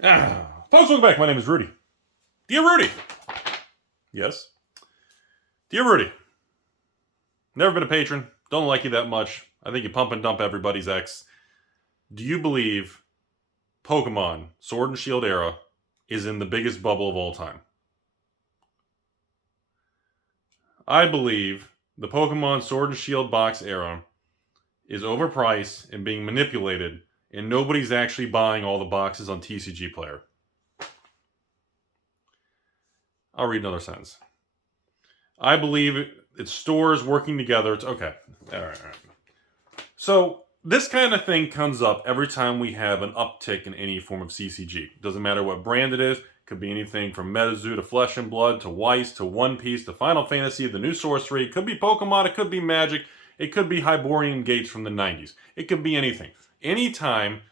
Folks, welcome back. My name is Rudy. Dear Rudy. Yes. Dear Rudy. Never been a patron. Don't like you that much. I think you pump and dump everybody's ex. Do you believe Pokemon Sword and Shield era is in the biggest bubble of all time? I believe the Pokemon Sword and Shield box era is overpriced and being manipulated, and nobody's actually buying all the boxes on TCG Player. I'll read another sentence. I believe it's stores working together. It's okay. All right. So this kind of thing comes up every time we have an uptick in any form of CCG. Doesn't matter what brand it is. Could be anything from MetaZoo to Flesh and Blood to Weiss to One Piece to Final Fantasy, the new Sorcery. It could be Pokemon. It could be Magic. It could be Hyborian Gates from the 90s. It could be anything. Anytime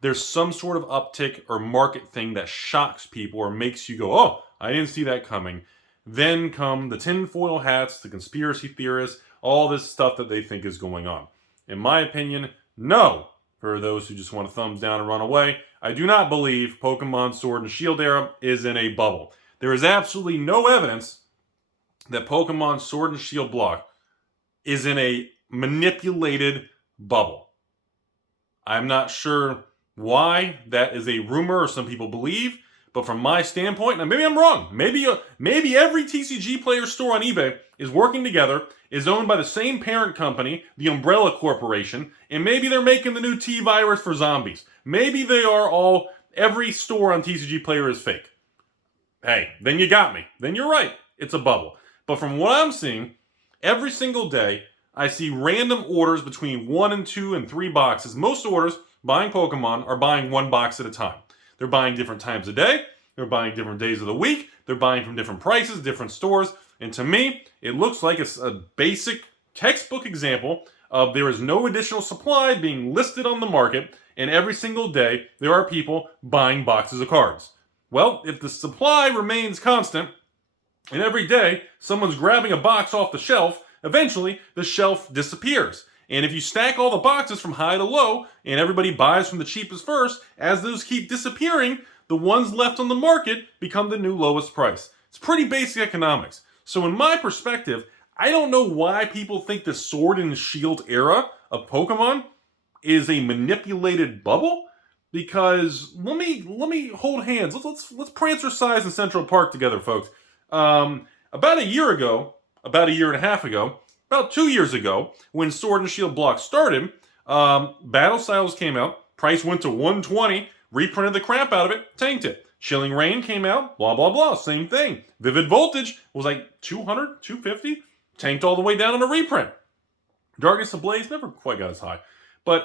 there's some sort of uptick or market thing that shocks people or makes you go, oh, I didn't see that coming. Then come the tinfoil hats, the conspiracy theorists, all this stuff that they think is going on. In my opinion, no. For those who just want a thumbs down and run away, I do not believe Pokemon Sword and Shield era is in a bubble. There is absolutely no evidence that Pokemon Sword and Shield block is in a manipulated bubble. I'm not sure why that is a rumor or some people believe, but from my standpoint, and maybe I'm wrong, maybe every TCG Player store on eBay is working together, is owned by the same parent company, the Umbrella Corporation, and maybe they're making the new T-Virus for zombies. Maybe they are all, every store on TCG Player is fake. Hey, then you got me. Then you're right. It's a bubble. But from what I'm seeing, every single day, I see random orders between 1 and 2 and 3 boxes. Most orders buying Pokemon are buying 1 box at a time. They're buying different times a day. They're buying different days of the week. They're buying from different prices, different stores. And to me, it looks like it's a basic textbook example of there is no additional supply being listed on the market, and every single day there are people buying boxes of cards. Well, if the supply remains constant, and every day someone's grabbing a box off the shelf, eventually the shelf disappears. And if you stack all the boxes from high to low, and everybody buys from the cheapest first, as those keep disappearing, the ones left on the market become the new lowest price. It's pretty basic economics. So in my perspective, I don't know why people think the Sword and Shield era of Pokemon is a manipulated bubble, because let me hold hands. Let's Prancer-size in Central Park together, folks. About a year and a half ago, about 2 years ago, when Sword and Shield block started, Battle Styles came out, price went to $120, reprinted the crap out of it, tanked it. Chilling Reign came out, blah, blah, blah, same thing. Vivid Voltage was like $200, $250, tanked all the way down on a reprint. Darkness Ablaze never quite got as high. But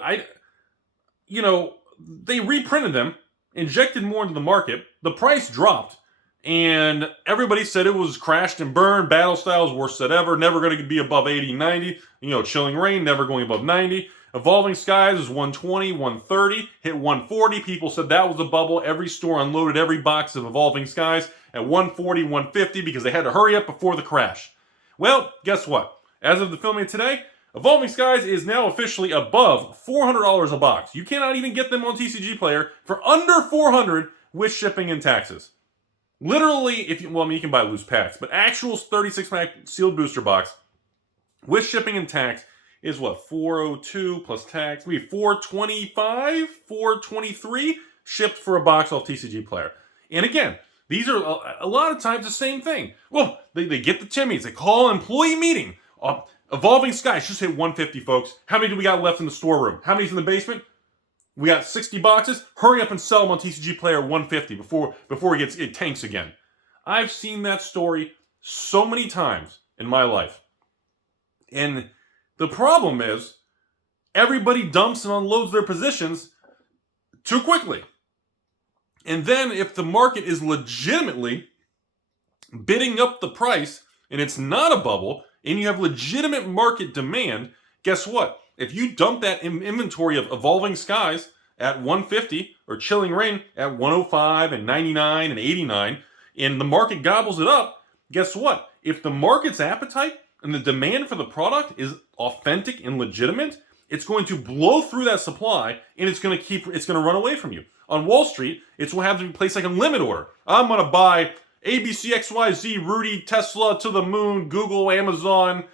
they reprinted them, injected more into the market, the price dropped, and everybody said it was crashed and burned, Battle Styles, worst set ever, never going to be above 80, 90. Chilling Reign, never going above 90. Evolving Skies was 120, 130, hit 140. People said that was a bubble. Every store unloaded every box of Evolving Skies at 140, 150 because they had to hurry up before the crash. Well, guess what? As of the filming today, Evolving Skies is now officially above $400 a box. You cannot even get them on TCG Player for under $400 with shipping and taxes. Literally, you can buy loose packs, but actual 36-pack sealed booster box with shipping and tax is what, $402 plus tax? We have $425, $423 shipped for a box off TCG Player. And again, these are a lot of times the same thing. Well, they get the Timmies, they call an employee meeting. Evolving Skies just hit 150, folks. How many do we got left in the storeroom? How many's in the basement? We got 60 boxes. Hurry up and sell them on TCG Player 150 before it tanks again. I've seen that story so many times in my life. And the problem is, everybody dumps and unloads their positions too quickly. And then if the market is legitimately bidding up the price, and it's not a bubble, and you have legitimate market demand, guess what? If you dump that inventory of Evolving Skies at 150, or Chilling Reign at 105 and 99 and 89, and the market gobbles it up, guess what? If the market's appetite and the demand for the product is authentic and legitimate, it's going to blow through that supply, and it's going to run away from you. On Wall Street, it's what happens to be placed like a limit order. I'm going to buy ABCXYZ, Rudy, Tesla, to the moon, Google, Amazon,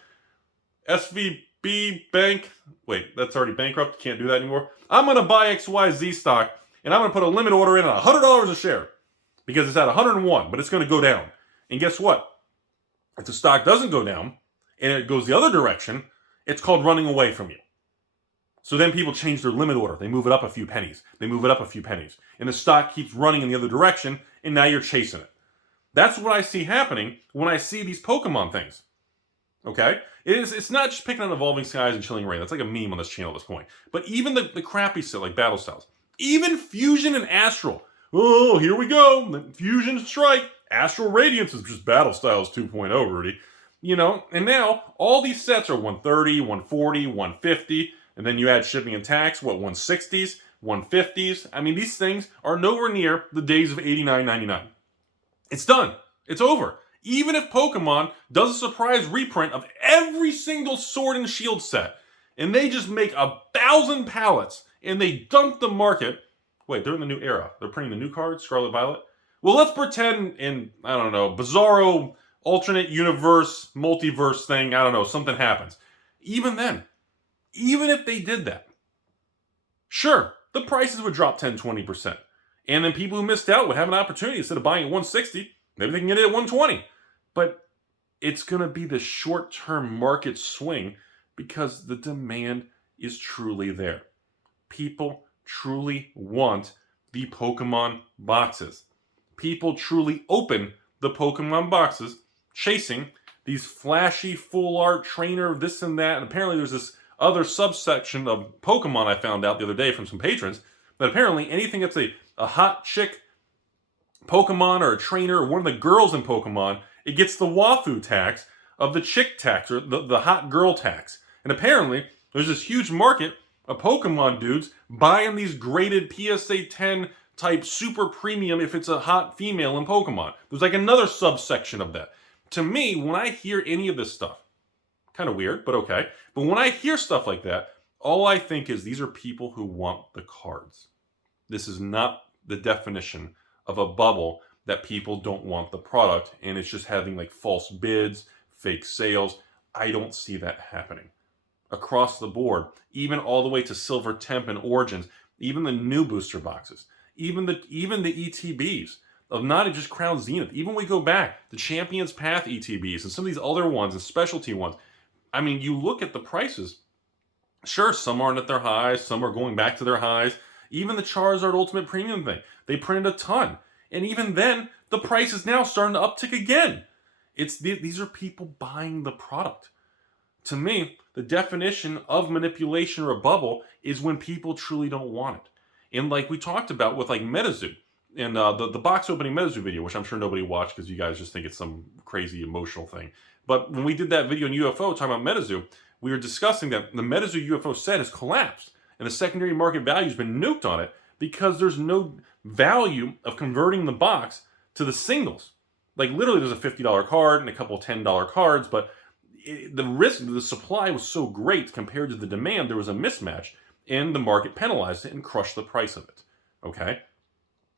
SVB, bank. Wait, that's already bankrupt. Can't do that anymore. I'm going to buy XYZ stock, and I'm going to put a limit order in at $100 a share because it's at 101, but it's going to go down. And guess what? If the stock doesn't go down and it goes the other direction, it's called running away from you. So then people change their limit order. They move it up a few pennies. They move it up a few pennies. And the stock keeps running in the other direction, and now you're chasing it. That's what I see happening when I see these Pokemon things. Okay? It's not just picking on Evolving Skies and Chilling Reign. That's like a meme on this channel at this point. But even the crappy stuff like Battle Styles. Even Fusion and Astral. Oh, here we go. Fusion Strike. Astral Radiance is just Battle Styles 2.0, Rudy. You know, and now all these sets are 130, 140, 150. And then you add shipping and tax, what, 160s, 150s? I mean, these things are nowhere near the days of $89.99. It's done. It's over. Even if Pokemon does a surprise reprint of every single Sword and Shield set, and they just make 1,000 pallets, and they dump the market. Wait, they're in the new era. They're printing the new cards, Scarlet Violet? Well, let's pretend in, I don't know, Bizarro, alternate universe, multiverse thing, I don't know, something happens. Even then, even if they did that, sure, the prices would drop 10-20%. And then people who missed out would have an opportunity. Instead of buying at 160, maybe they can get it at 120. But it's going to be the short-term market swing because the demand is truly there. People truly want the Pokemon boxes. People truly open the Pokemon boxes, chasing these flashy full art trainer, this and that. And apparently there's this other subsection of Pokemon I found out the other day from some patrons, that apparently anything that's a hot chick Pokemon or a trainer or one of the girls in Pokemon, it gets the Wafu tax of the chick tax or the hot girl tax. And apparently there's this huge market of Pokemon dudes buying these graded PSA 10 type super premium if it's a hot female in Pokemon. There's like another subsection of that. To me, when I hear any of this stuff, kind of weird, but okay. But when I hear stuff like that, all I think is these are people who want the cards. This is not the definition of a bubble that people don't want the product and it's just having like false bids, fake sales. I don't see that happening. Across the board, even all the way to Silver Temp and Origins, even the new booster boxes, even the ETBs of not just Crown Zenith, even when we go back, the Champions Path ETBs and some of these other ones and specialty ones. I mean, you look at the prices, sure, some aren't at their highs, some are going back to their highs. Even the Charizard Ultimate Premium thing, they printed a ton. And even then, the price is now starting to uptick again. These are people buying the product. To me, the definition of manipulation or a bubble is when people truly don't want it. And like we talked about with like MetaZoo, and the box opening MetaZoo video, which I'm sure nobody watched because you guys just think it's some crazy emotional thing. But when we did that video on UFO talking about MetaZoo, we were discussing that the MetaZoo UFO set has collapsed. And the secondary market value has been nuked on it because there's no value of converting the box to the singles. Like literally there's a $50 card and a couple $10 cards, but the risk, the supply was so great compared to the demand, there was a mismatch and the market penalized it and crushed the price of it. Okay?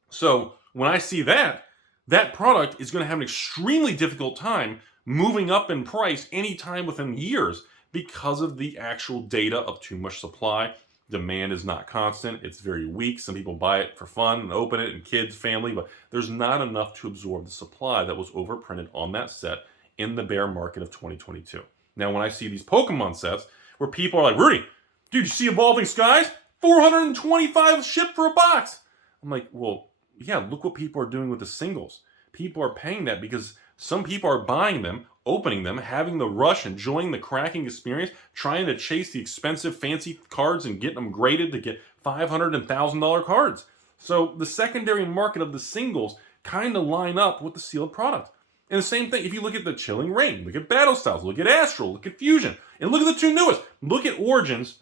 So when I see that, that product is going to have an extremely difficult time moving up in price anytime within years because of the actual data of too much supply. Demand is not constant. It's very weak. Some people buy it for fun and open it and kids, family, but there's not enough to absorb the supply that was overprinted on that set in the bear market of 2022. Now, when I see these Pokemon sets where people are like, Rudy, dude, you see Evolving Skies? 425 shipped for a box. I'm like, well, yeah, look what people are doing with the singles. People are paying that because some people are buying them, opening them, having the rush, enjoying the cracking experience, trying to chase the expensive, fancy cards and get them graded to get $500 and $1,000 cards. So the secondary market of the singles kind of line up with the sealed product. And the same thing, if you look at the Chilling Reign, look at Battle Styles, look at Astral, look at Fusion, and look at the two newest. Look at Origins,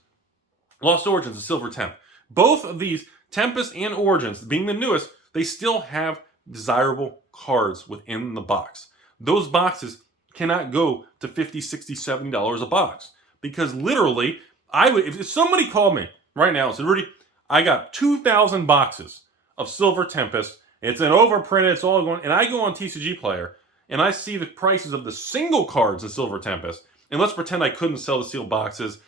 Lost Origins, and Silver Temp. Both of these, Tempest and Origins, being the newest, they still have desirable cards within the box. Those boxes cannot go to $50, $60, $70 a box because literally I would, if somebody called me right now and said, Rudy, I got 2,000 boxes of Silver Tempest. It's an overprinted, it's all going, and I go on TCG Player and I see the prices of the single cards in Silver Tempest. And let's pretend I couldn't sell the sealed boxes.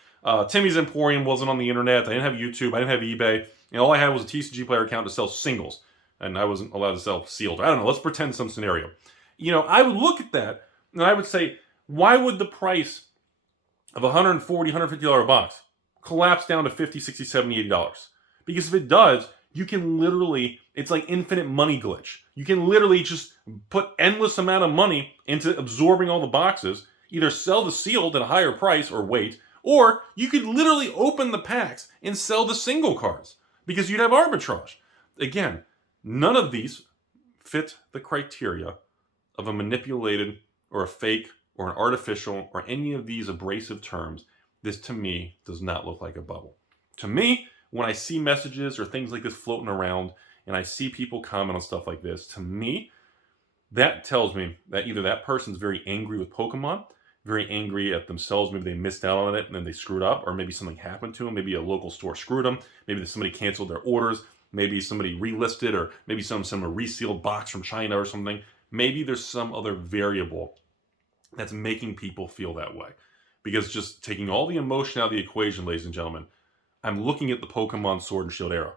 Timmy's Emporium wasn't on the internet. I didn't have YouTube. I didn't have eBay. And all I had was a TCG Player account to sell singles. And I wasn't allowed to sell sealed. I don't know. Let's pretend some scenario. You know, I would look at that and I would say, why would the price of $140, $150 box collapse down to $50, $60, $70, $80? Because if it does, you can literally, it's like infinite money glitch. You can literally just put endless amount of money into absorbing all the boxes, either sell the sealed at a higher price or wait, or you could literally open the packs and sell the single cards because you'd have arbitrage. Again, none of these fit the criteria of a manipulated or a fake or an artificial or any of these abrasive terms. This to me does not look like a bubble. To me, when I see messages or things like this floating around and I see people comment on stuff like this, to me, that tells me that either that person's very angry with Pokemon, very angry at themselves, maybe they missed out on it and then they screwed up, or maybe something happened to them, maybe a local store screwed them, maybe somebody canceled their orders, maybe somebody relisted, or maybe some resealed box from China or something. Maybe there's some other variable that's making people feel that way. Because just taking all the emotion out of the equation, ladies and gentlemen, I'm looking at the Pokemon Sword and Shield era.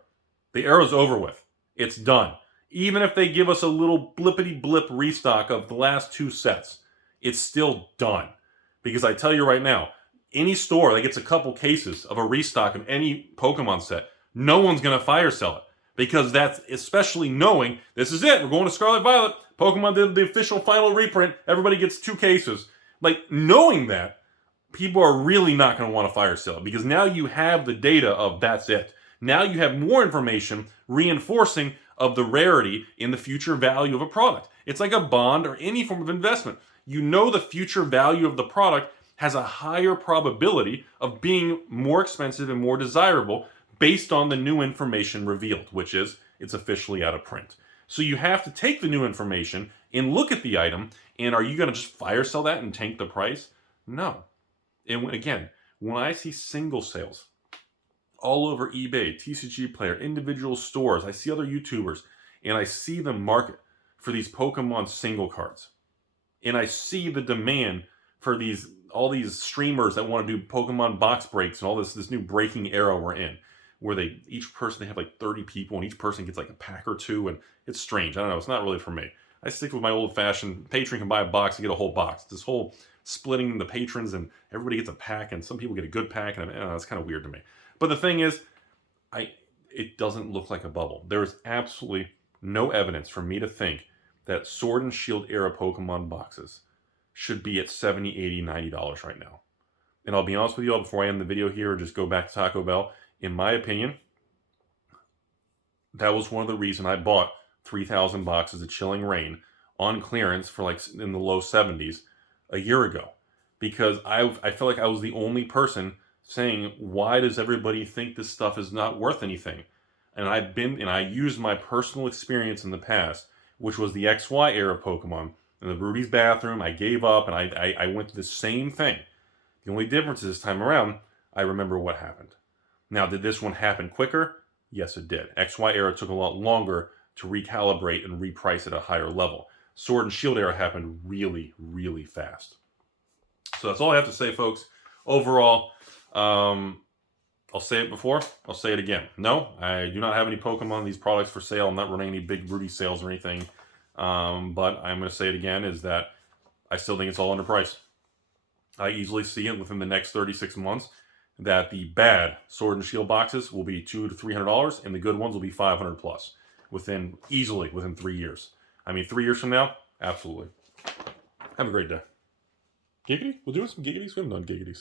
The era's over with. It's done. Even if they give us a little blippity-blip restock of the last 2 sets, it's still done. Because I tell you right now, any store that gets a couple cases of a restock of any Pokemon set, no one's going to fire sell it. Because that's, especially knowing, this is it, we're going to Scarlet Violet, Pokemon did the official final reprint, everybody gets 2 cases. Like, knowing that, people are really not going to want to fire sell it. Because now you have the data of that's it. Now you have more information reinforcing of the rarity in the future value of a product. It's like a bond or any form of investment. You know the future value of the product has a higher probability of being more expensive and more desirable based on the new information revealed, which is it's officially out of print. So you have to take the new information and look at the item, and are you going to just fire sell that and tank the price? No. And again, when I see single sales all over eBay, TCG Player, individual stores, I see other YouTubers, and I see the market for these Pokemon single cards. And I see the demand for all these streamers that want to do Pokemon box breaks and all this new breaking era we're in, where each person, they have like 30 people and each person gets like a pack or 2, and it's strange. I don't know, it's not really for me. I stick with my old-fashioned patron can buy a box and get a whole box. This whole splitting the patrons and everybody gets a pack and some people get a good pack, and it's kind of weird to me. But the thing is, it doesn't look like a bubble. There is absolutely no evidence for me to think that Sword and Shield era Pokemon boxes should be at $70, $80, $90 right now. And I'll be honest with you all before I end the video here, just go back to Taco Bell. In my opinion, that was one of the reasons I bought 3,000 boxes of Chilling Reign on clearance for like in the low 70s a year ago. Because I felt like I was the only person saying, why does everybody think this stuff is not worth anything? And I used my personal experience in the past, which was the XY era of Pokemon. In the Rudy's bathroom, I gave up, and I went to the same thing. The only difference is this time around, I remember what happened. Now, did this one happen quicker? Yes, it did. XY era took a lot longer to recalibrate and reprice at a higher level. Sword and Shield era happened really, really fast. So that's all I have to say, folks. Overall, I'll say it before, I'll say it again. No, I do not have any Pokemon, these products for sale. I'm not running any big Rudy sales or anything. But I'm going to say it again, is that I still think it's all underpriced. I easily see it within the next 36 months that the bad Sword and Shield boxes will be $200 to $300, and the good ones will be $500 plus easily within 3 years. I mean, 3 years from now, absolutely. Have a great day. Giggity? We'll do some giggities. We haven't done giggities.